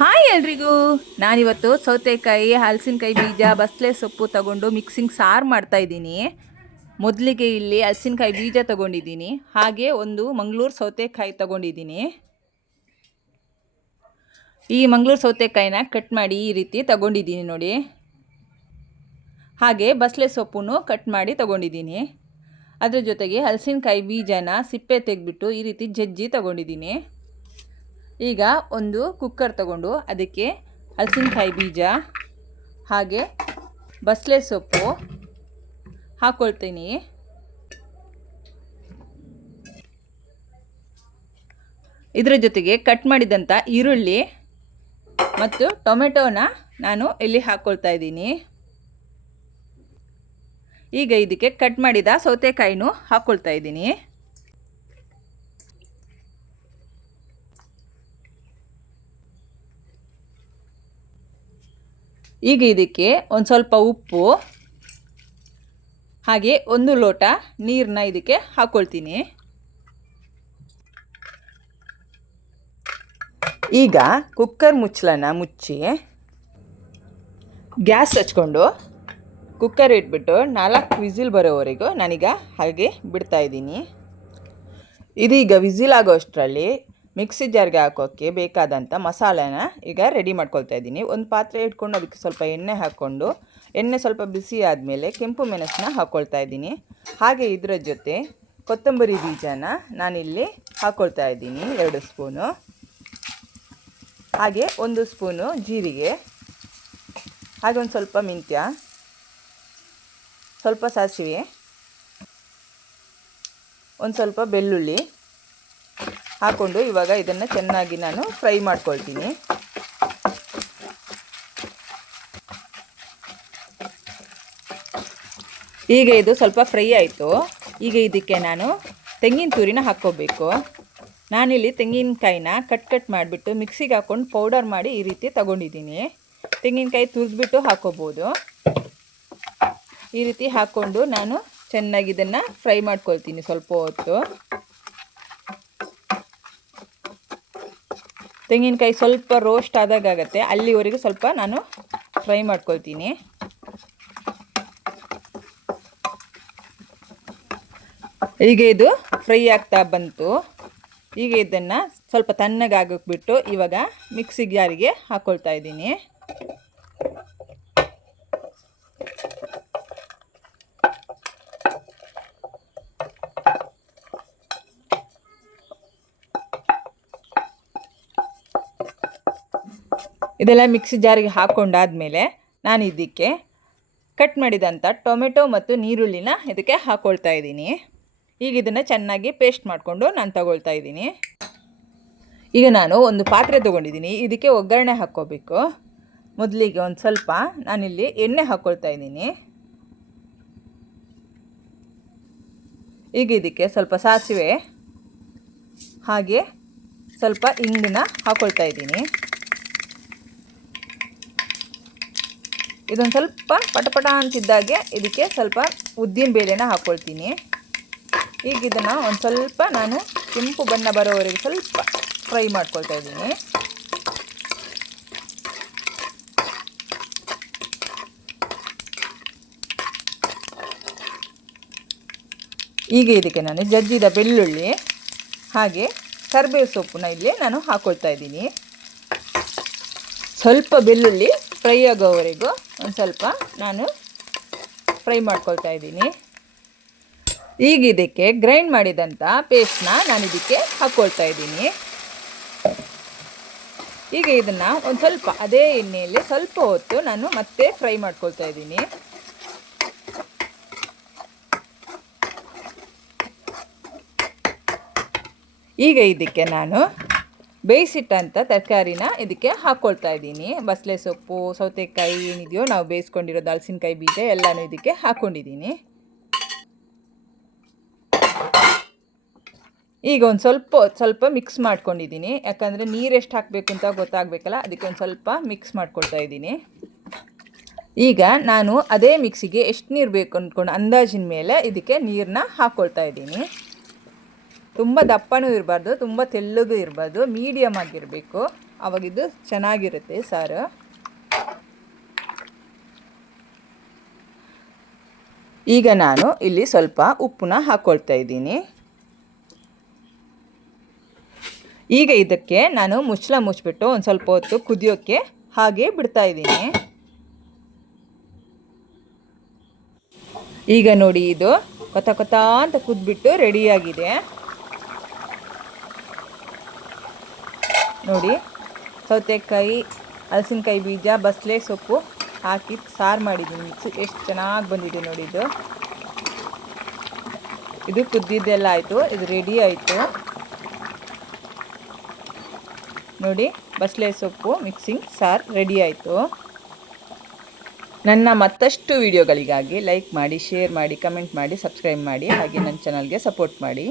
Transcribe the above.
Hi ಎಲ್ರಿಗೂ. ನಾನಿವತ್ತು ಸೌತೆಕಾಯಿ, ಹಲಸಿನಕಾಯಿ ಬೀಜ, ಬಸಳೆ ಸೊಪ್ಪು ತಗೊಂಡು ಮಿಕ್ಸಿಂಗ್ ಸಾರು ಮಾಡ್ತಾಯಿದ್ದೀನಿ. ಮೊದಲಿಗೆ ಇಲ್ಲಿ ಹಲಸಿನಕಾಯಿ ಬೀಜ ತಗೊಂಡಿದ್ದೀನಿ, ಹಾಗೆ ಒಂದು ಮಂಗಳೂರು ಸೌತೆಕಾಯಿ ತಗೊಂಡಿದ್ದೀನಿ. ಈ ಮಂಗಳೂರು ಸೌತೆಕಾಯಿನ ಕಟ್ ಮಾಡಿ ಈ ರೀತಿ ತಗೊಂಡಿದ್ದೀನಿ ನೋಡಿ. ಹಾಗೆ ಬಸಳೆ ಸೊಪ್ಪನ್ನು ಕಟ್ ಮಾಡಿ ತಗೊಂಡಿದ್ದೀನಿ. ಅದ್ರ ಜೊತೆಗೆ ಹಲಸಿನಕಾಯಿ ಬೀಜನ ಸಿಪ್ಪೆ ತೆಗೆದ್ಬಿಟ್ಟು ಈ ರೀತಿ ಜಜ್ಜಿ ತಗೊಂಡಿದ್ದೀನಿ. ಈಗ ಒಂದು ಕುಕ್ಕರ್ ತಗೊಂಡು ಅದಕ್ಕೆ ಹಲಸಿನಕಾಯಿ ಬೀಜ ಹಾಗೆ ಬಸಳೆ ಸೊಪ್ಪು ಹಾಕ್ಕೊಳ್ತೀನಿ. ಇದರ ಜೊತೆಗೆ ಕಟ್ ಮಾಡಿದಂಥ ಈರುಳ್ಳಿ ಮತ್ತು ಟೊಮೆಟೊನ ನಾನು ಇಲ್ಲಿ ಹಾಕ್ಕೊಳ್ತಾ ಇದ್ದೀನಿ. ಈಗ ಇದಕ್ಕೆ ಕಟ್ ಮಾಡಿದ ಸೌತೆಕಾಯಿನೂ ಹಾಕ್ಕೊಳ್ತಾ ಇದ್ದೀನಿ. ಈಗ ಇದಕ್ಕೆ ಒಂದು ಸ್ವಲ್ಪ ಉಪ್ಪು ಹಾಗೆ ಒಂದು ಲೋಟ ನೀರನ್ನ ಇದಕ್ಕೆ ಹಾಕ್ಕೊಳ್ತೀನಿ. ಈಗ ಕುಕ್ಕರ್ ಮುಚ್ಚಳನ ಮುಚ್ಚಿ ಗ್ಯಾಸ್ ಹಚ್ಕೊಂಡು ಕುಕ್ಕರ್ ಇಟ್ಬಿಟ್ಟು 4 ವಿಸಿಲ್ ಬರೋವರೆಗೂ ನಾನೀಗ ಹಾಗೆ ಬಿಡ್ತಾಯಿದ್ದೀನಿ. ಇದೀಗ ವಿಸಿಲ್ ಆಗೋ ಅಷ್ಟರಲ್ಲಿ ಮಿಕ್ಸಿ ಜಾರ್ಗೆ ಹಾಕೋಕ್ಕೆ ಬೇಕಾದಂಥ ಮಸಾಲೆನ ಈಗ ರೆಡಿ ಮಾಡ್ಕೊಳ್ತಾ ಇದ್ದೀನಿ. ಒಂದು ಪಾತ್ರೆ ಇಟ್ಕೊಂಡು ಅದಕ್ಕೆ ಸ್ವಲ್ಪ ಎಣ್ಣೆ ಹಾಕ್ಕೊಂಡು ಎಣ್ಣೆ ಸ್ವಲ್ಪ ಬಿಸಿ ಆದಮೇಲೆ ಕೆಂಪು ಮೆಣಸನ್ನ ಹಾಕ್ಕೊಳ್ತಾ ಇದ್ದೀನಿ. ಹಾಗೆ ಇದರ ಜೊತೆ ಕೊತ್ತಂಬರಿ ಬೀಜನ ನಾನಿಲ್ಲಿ ಹಾಕ್ಕೊಳ್ತಾ ಇದ್ದೀನಿ 2 ಸ್ಪೂನು. ಹಾಗೆ 1 ಸ್ಪೂನು ಜೀರಿಗೆ, ಹಾಗೆ ಒಂದು ಸ್ವಲ್ಪ ಮೆಂತ್ಯ, ಸ್ವಲ್ಪ ಸಾಸಿವೆ, ಒಂದು ಸ್ವಲ್ಪ ಬೆಳ್ಳುಳ್ಳಿ ಹಾಕ್ಕೊಂಡು ಇವಾಗ ಇದನ್ನು ಚೆನ್ನಾಗಿ ನಾನು ಫ್ರೈ ಮಾಡ್ಕೊಳ್ತೀನಿ. ಈಗ ಇದು ಸ್ವಲ್ಪ ಫ್ರೈ ಆಯಿತು. ಈಗ ಇದಕ್ಕೆ ನಾನು ತೆಂಗಿನ ತುರಿನ ಹಾಕ್ಕೋಬೇಕು. ನಾನಿಲ್ಲಿ ತೆಂಗಿನಕಾಯಿನ ಕಟ್ ಮಾಡಿಬಿಟ್ಟು ಮಿಕ್ಸಿಗೆ ಹಾಕ್ಕೊಂಡು ಪೌಡರ್ ಮಾಡಿ ಈ ರೀತಿ ತಗೊಂಡಿದ್ದೀನಿ. ತೆಂಗಿನಕಾಯಿ ತುರಿದ್ಬಿಟ್ಟು ಹಾಕ್ಕೋಬೋದು. ಈ ರೀತಿ ಹಾಕ್ಕೊಂಡು ನಾನು ಚೆನ್ನಾಗಿ ಇದನ್ನು ಫ್ರೈ ಮಾಡ್ಕೊಳ್ತೀನಿ ಸ್ವಲ್ಪ ಹೊತ್ತು. ತೆಂಗಿನಕಾಯಿ ಸ್ವಲ್ಪ ರೋಸ್ಟ್ ಆದಾಗತ್ತೆ, ಅಲ್ಲಿವರೆಗೂ ಸ್ವಲ್ಪ ನಾನು ಫ್ರೈ ಮಾಡ್ಕೊಳ್ತೀನಿ. ಈಗ ಇದು ಫ್ರೈ ಆಗ್ತಾ ಬಂತು. ಈಗ ಇದನ್ನು ಸ್ವಲ್ಪ ತಣ್ಣಗಾಗಬಿಟ್ಟು ಇವಾಗ ಮಿಕ್ಸಿ ಜಾರಿಗೆ ಹಾಕ್ಕೊಳ್ತಾ ಇದ್ದೀನಿ. ಇದೆಲ್ಲ ಮಿಕ್ಸಿ ಜಾರಿಗೆ ಹಾಕ್ಕೊಂಡಾದ್ಮೇಲೆ ನಾನು ಇದಕ್ಕೆ ಕಟ್ ಮಾಡಿದಂಥ ಟೊಮೆಟೊ ಮತ್ತು ನೀರುಳ್ಳಿನ ಇದಕ್ಕೆ ಹಾಕ್ಕೊಳ್ತಾ ಇದ್ದೀನಿ. ಈಗ ಇದನ್ನು ಚೆನ್ನಾಗಿ ಪೇಸ್ಟ್ ಮಾಡಿಕೊಂಡು ನಾನು ತಗೊಳ್ತಾ ಇದ್ದೀನಿ. ಈಗ ನಾನು ಒಂದು ಪಾತ್ರೆ ತೊಗೊಂಡಿದ್ದೀನಿ. ಇದಕ್ಕೆ ಒಗ್ಗರಣೆ ಹಾಕ್ಕೋಬೇಕು. ಮೊದಲಿಗೆ ಒಂದು ಸ್ವಲ್ಪ ನಾನಿಲ್ಲಿ ಎಣ್ಣೆ ಹಾಕ್ಕೊಳ್ತಾ ಇದ್ದೀನಿ. ಈಗ ಇದಕ್ಕೆ ಸ್ವಲ್ಪ ಸಾಸಿವೆ ಹಾಗೆ ಸ್ವಲ್ಪ ಹಿಂಗನ್ನ ಹಾಕ್ಕೊಳ್ತಾ ಇದ್ದೀನಿ. ಇದೊಂದು ಸ್ವಲ್ಪ ಪಟಪಟ ಅಂತಿದ್ದಾಗೆ ಇದಕ್ಕೆ ಸ್ವಲ್ಪ ಉದ್ದಿನ ಬೇಳೆನ ಹಾಕ್ಕೊಳ್ತೀನಿ. ಈಗ ಇದನ್ನು ಒಂದು ಸ್ವಲ್ಪ ನಾನು ಕೆಂಪು ಬಣ್ಣ ಬರೋವರೆಗೆ ಸ್ವಲ್ಪ ಫ್ರೈ ಮಾಡ್ಕೊಳ್ತಾ ಇದ್ದೀನಿ. ಈಗ ಇದಕ್ಕೆ ನಾನು ಜಜ್ಜಿದ ಬೆಳ್ಳುಳ್ಳಿ ಹಾಗೆ ಕರಿಬೇವು ಸೊಪ್ಪನ್ನ ಇಲ್ಲಿ ನಾನು ಹಾಕ್ಕೊಳ್ತಾ ಇದ್ದೀನಿ. ಸ್ವಲ್ಪ ಬೆಳ್ಳುಳ್ಳಿ ಫ್ರೈ ಆಗೋವರೆಗೂ ಒಂದು ಸ್ವಲ್ಪ ನಾನು ಫ್ರೈ ಮಾಡ್ಕೊಳ್ತಾ ಇದ್ದೀನಿ. ಈಗ ಇದಕ್ಕೆ ಗ್ರೈಂಡ್ ಮಾಡಿದಂಥ ಪೇಸ್ಟ್ನ ನಾನು ಇದಕ್ಕೆ ಹಾಕ್ಕೊಳ್ತಾ ಇದ್ದೀನಿ. ಈಗ ಇದನ್ನು ಒಂದು ಸ್ವಲ್ಪ ಅದೇ ಎಣ್ಣೆಯಲ್ಲಿ ಸ್ವಲ್ಪ ಹೊತ್ತು ನಾನು ಮತ್ತೆ ಫ್ರೈ ಮಾಡ್ಕೊಳ್ತಾ ಇದ್ದೀನಿ. ಈಗ ಇದಕ್ಕೆ ನಾನು ಬೇಯಿಸಿಟ್ಟಂಥ ತರಕಾರಿನ ಇದಕ್ಕೆ ಹಾಕ್ಕೊಳ್ತಾ ಇದ್ದೀನಿ. ಬಸಳೆ ಸೊಪ್ಪು, ಸೌತೆಕಾಯಿ ಏನಿದೆಯೋ ನಾವು ಬೇಯಿಸ್ಕೊಂಡಿರೋದು, ಹಲಸಿನಕಾಯಿ ಬೀಜ ಎಲ್ಲನೂ ಇದಕ್ಕೆ ಹಾಕ್ಕೊಂಡಿದ್ದೀನಿ. ಈಗ ಒಂದು ಸ್ವಲ್ಪ ಮಿಕ್ಸ್ ಮಾಡ್ಕೊಂಡಿದ್ದೀನಿ. ಯಾಕಂದರೆ ನೀರು ಎಷ್ಟು ಹಾಕಬೇಕು ಅಂತ ಗೊತ್ತಾಗಬೇಕಲ್ಲ, ಅದಕ್ಕೆ ಒಂದು ಸ್ವಲ್ಪ ಮಿಕ್ಸ್ ಮಾಡ್ಕೊಳ್ತಾ ಇದ್ದೀನಿ. ಈಗ ನಾನು ಅದೇ ಮಿಕ್ಸಿಗೆ ಎಷ್ಟು ನೀರು ಬೇಕು ಅಂದ್ಕೊಂಡು ಅಂದಾಜಿನ ಮೇಲೆ ಇದಕ್ಕೆ ನೀರನ್ನ ಹಾಕ್ಕೊಳ್ತಾ ಇದ್ದೀನಿ. ತುಂಬ ದಪ್ಪನೂ ಇರಬಾರ್ದು, ತುಂಬ ತೆಳ್ಳಗೂ ಇರಬಾರ್ದು, ಮೀಡಿಯಮ್ ಆಗಿರಬೇಕು. ಆವಾಗಿದ್ದು ಚೆನ್ನಾಗಿರುತ್ತೆ ಸಾರು. ಈಗ ನಾನು ಇಲ್ಲಿ ಸ್ವಲ್ಪ ಉಪ್ಪನ್ನ ಹಾಕ್ಕೊಳ್ತಾ ಇದ್ದೀನಿ. ಈಗ ಇದಕ್ಕೆ ನಾನು ಮುಚ್ಚಳ ಮುಚ್ಚಿಬಿಟ್ಟು ಒಂದು ಸ್ವಲ್ಪ ಹೊತ್ತು ಕುದಿಯೋಕ್ಕೆ ಹಾಗೆ ಬಿಡ್ತಾ ಇದ್ದೀನಿ. ಈಗ ನೋಡಿ, ಇದು ಕೊತ ಕೊತ ಅಂತ ಕುದ್ಬಿಟ್ಟು ರೆಡಿಯಾಗಿದೆ. ನೋಡಿ, ಸೌತೆಕಾಯಿ, ಹಲಸಿನಕಾಯಿ ಬೀಜ, ಬಸಳೆ ಸೊಪ್ಪು ಹಾಕಿ ಸಾರು ಮಾಡಿದ್ದೀನಿ. ಮಿಕ್ಸ್ ಎಷ್ಟು ಚೆನ್ನಾಗಿ ಬಂದಿದೆ ನೋಡಿ. ಇದು ಕುದ್ದಿದ್ದೆಲ್ಲ ಆಯಿತು, ಇದು ರೆಡಿ ಆಯಿತು ನೋಡಿ. ಬಸಳೆ ಸೊಪ್ಪು ಮಿಕ್ಸಿಂಗ್ ಸಾರು ರೆಡಿ ಆಯಿತು. ನನ್ನ ಮತ್ತಷ್ಟು ವಿಡಿಯೋಗಳಿಗಾಗಿ ಲೈಕ್ ಮಾಡಿ, ಶೇರ್ ಮಾಡಿ, ಕಮೆಂಟ್ ಮಾಡಿ, ಸಬ್ಸ್ಕ್ರೈಬ್ ಮಾಡಿ, ಹಾಗೆ ನನ್ನ ಚಾನಲ್ಗೆ ಸಪೋರ್ಟ್ ಮಾಡಿ.